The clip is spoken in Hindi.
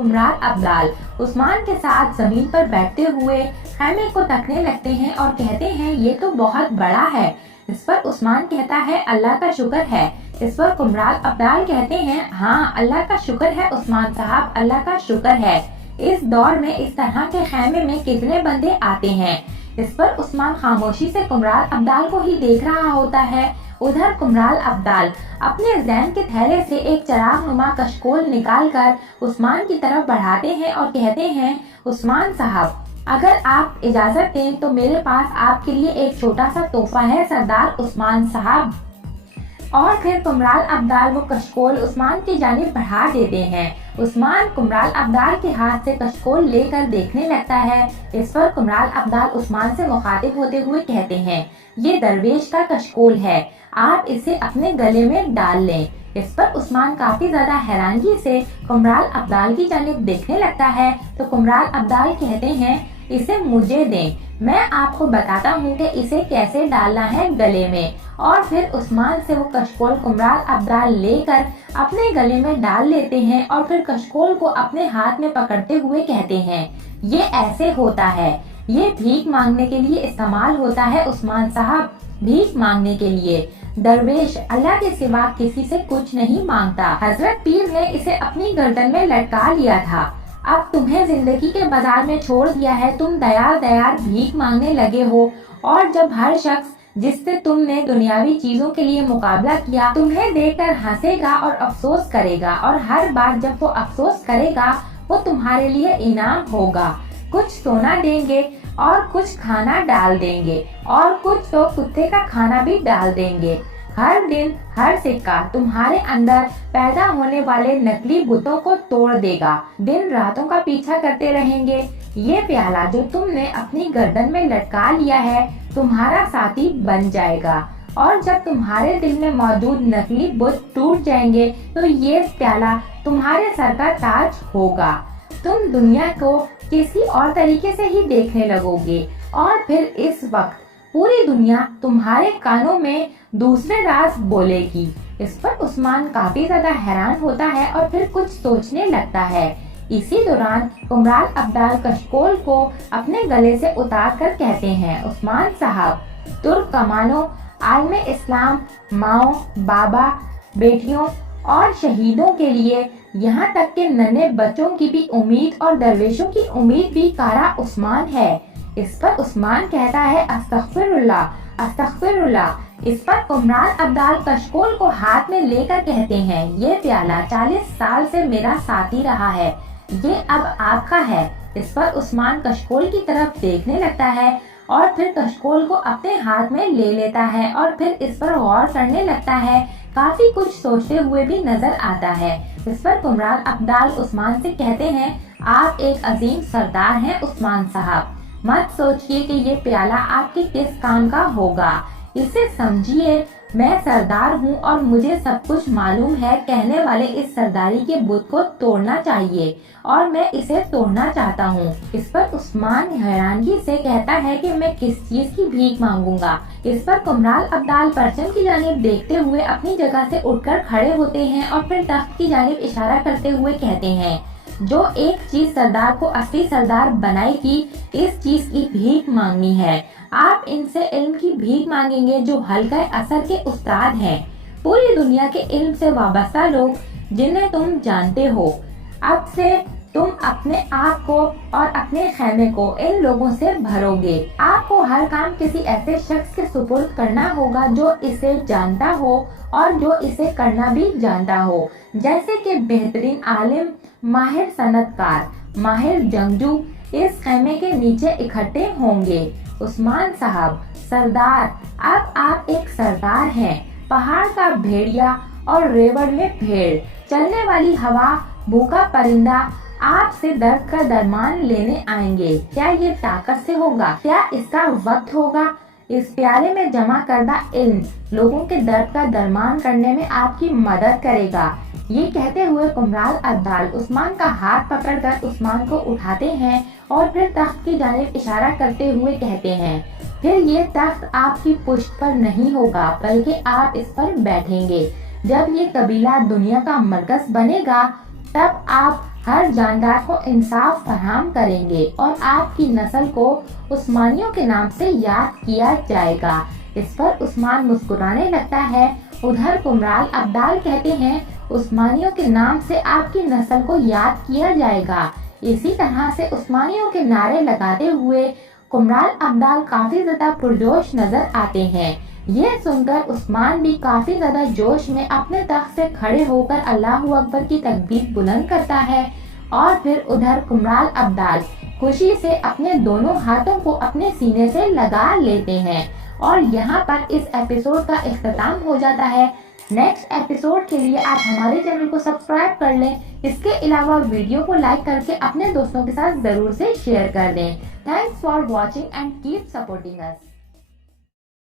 कुमराल अब्दाल उस्मान के साथ जमीन पर बैठते हुए खैमे को तकने लगते हैं और कहते हैं ये तो बहुत बड़ा है। इस पर उस्मान कहता है अल्लाह का शुक्र है। इस पर कुमराल अब्दाल कहते हैं हाँ अल्लाह का शुक्र है उस्मान साहब, अल्लाह का शुक्र है। इस दौर में इस तरह के खैमे में कितने बंदे आते हैं। इस पर उस्मान खामोशी से कुमराल अब्दाल को ही देख रहा होता है। उधर कुमराल अब्दाल अपने जैन के थैले से एक चराग नुमा कशकोल निकालकर उस्मान की तरफ बढ़ाते हैं और कहते हैं उस्मान साहब अगर आप इजाजत दें तो मेरे पास आपके लिए एक छोटा सा तोहफा है सरदार उस्मान साहब। और फिर कुमराल अब्दाल वो कशकोल उस्मान की जानिब बढ़ा देते हैं। उस्मान कुमराल अब्दाल के हाथ से कशकोल लेकर देखने लगता है। इस पर कुमराल अब्दाल उस्मान से मुखातिब होते हुए कहते हैं ये दरवेश का कशकोल है, आप इसे अपने गले में डाल लें। इस पर उस्मान काफी ज्यादा हैरानगी से कुमराल अब्दाल की जानिब देखने लगता है तो कुमराल अब्दाल कहते हैं इसे मुझे दें, मैं आपको बताता हूँ कि इसे कैसे डालना है गले में। और फिर उस्मान से वो कशकोल कुमराल अब्दाल लेकर अपने गले में डाल लेते हैं और फिर कशकोल को अपने हाथ में पकड़ते हुए कहते हैं ये ऐसे होता है, ये भीख मांगने के लिए इस्तेमाल होता है उस्मान साहब, भीख मांगने के लिए। दरवेश अल्लाह के सिवा किसी से कुछ नहीं मांगता। हजरत पीर ने इसे अपनी गर्दन में लटका लिया था, अब तुम्हें जिंदगी के बाजार में छोड़ दिया है, तुम दयार दयार भीख मांगने लगे हो। और जब हर शख्स जिससे तुमने दुनियावी चीजों के लिए मुकाबला किया तुम्हें देखकर हंसेगा और अफसोस करेगा, और हर बार जब वो अफसोस करेगा वो तुम्हारे लिए इनाम होगा, कुछ सोना देंगे और कुछ खाना डाल देंगे और कुछ तो कुत्ते का खाना भी डाल देंगे। हर दिन हर सिक्का तुम्हारे अंदर पैदा होने वाले नकली बुतों को तोड़ देगा, दिन रातों का पीछा करते रहेंगे। ये प्याला जो तुमने अपनी गर्दन में लटका लिया है तुम्हारा साथी बन जाएगा, और जब तुम्हारे दिल में मौजूद नकली बुत टूट जाएंगे तो ये प्याला तुम्हारे सर का ताज होगा। तुम दुनिया को किसी और तरीके से ही देखने लगोगे और फिर इस वक्त पूरी दुनिया तुम्हारे कानों में दूसरे राज बोलेगी। इस पर उस्मान काफी ज्यादा हैरान होता है और फिर कुछ सोचने लगता है। इसी दौरान कुमराल अब्दाल कशकोल को अपने गले से उतार कर कहते हैं उस्मान साहब, तुर्क कमानों, आलम इस्लाम, माओ, बाबा, बेटियों और शहीदों के लिए यहाँ तक के नन्हे बच्चों की भी उम्मीद और दरवेशों की उम्मीद भी कारा उस्मान है। इस पर उस्मान कहता है अस्तगफिरुल्लाह अस्तगफिरुल्लाह। इस पर कुमराल अब्दाल कशकोल को हाथ में लेकर कहते हैं ये प्याला 40 साल से मेरा साथी रहा है, ये अब आपका है। इस पर उस्मान कशकोल की तरफ देखने लगता है और फिर कशकोल को अपने हाथ में ले लेता है और फिर इस पर गौर करने लगता है, काफी कुछ सोचते हुए भी नजर आता है। इस पर कुमराल अब्दाल उस्मान से कहते हैं आप एक अजीम सरदार हैं उस्मान साहब, मत सोचिए कि ये प्याला आपके किस काम का होगा, इसे समझिए मैं सरदार हूँ और मुझे सब कुछ मालूम है। कहने वाले इस सरदारी के बुत को तोड़ना चाहिए और मैं इसे तोड़ना चाहता हूँ। इस पर उस्मान हैरानगी से कहता है कि मैं किस चीज की भीख मांगूंगा। इस पर कुमराल अब्दाल परचम की जानिब देखते हुए अपनी जगह से उठकर खड़े होते हैं और फिर तख्त की जानिब इशारा करते हुए कहते हैं जो एक चीज सरदार को असली सरदार बनाएगी इस चीज की भीख मांगनी है। आप इनसे इल्म की भीख मांगेंगे जो हल्का असर के उस्ताद हैं, पूरी दुनिया के इल्म से वाबस्ता लोग जिन्हें तुम जानते हो। अब से तुम अपने आप को और अपने खैमे को इन लोगों से भरोगे। आपको हर काम किसी ऐसे शख्स के सुपुर्द करना होगा जो इसे जानता हो और जो इसे करना भी जानता हो, जैसे कि बेहतरीन आलिम, माहिर सनतकार, माहिर जंगजू इस खैमे के नीचे इकट्ठे होंगे। उस्मान साहब, सरदार, अब आप एक सरदार हैं, पहाड़ का भेड़िया और रेवड़ में भेड़, चलने वाली हवा, भूखा परिंदा आपसे दर्द का दरमान लेने आएंगे। क्या ये ताकत से होगा? क्या इसका वक्त होगा? इस प्याले में जमा करदा इल्म लोगों के दर्द का दरमान करने में आपकी मदद करेगा। ये कहते हुए कुमराल अब्दाल उस्मान का हाथ पकड़कर उस्मान को उठाते हैं और फिर तख्त की जानिब इशारा करते हुए कहते हैं फिर ये तख्त आपकी पुश्त पर नहीं होगा बल्कि आप इस पर बैठेंगे। जब ये कबीला दुनिया का मरकज बनेगा तब आप हर जानदार को इंसाफ फराहम करेंगे और आपकी नस्ल को उस्मानियों के नाम से याद किया जाएगा। इस पर उस्मान मुस्कुराने लगता है। उधर कुमराल अब्दाल कहते हैं, उस्मानियों के नाम से आपकी नस्ल को याद किया जाएगा। इसी तरह से उस्मानियों के नारे लगाते हुए कुमराल अब्दाल काफी ज्यादा पुरजोश नजर आते हैं। ये सुनकर उस्मान भी काफी ज्यादा जोश में अपने तख्त से खड़े होकर अल्लाहू अकबर की तकबीर बुलंद करता है और फिर उधर कुमराल अब्दाल खुशी से अपने दोनों हाथों को अपने सीने से लगा लेते हैं और यहाँ पर इस एपिसोड का इख्तिताम हो जाता है। नेक्स्ट एपिसोड के लिए आप हमारे चैनल को सब्सक्राइब कर लें। इसके अलावा वीडियो को लाइक करके अपने दोस्तों के साथ जरूर से शेयर कर दें। Thanks for watching and keep supporting us.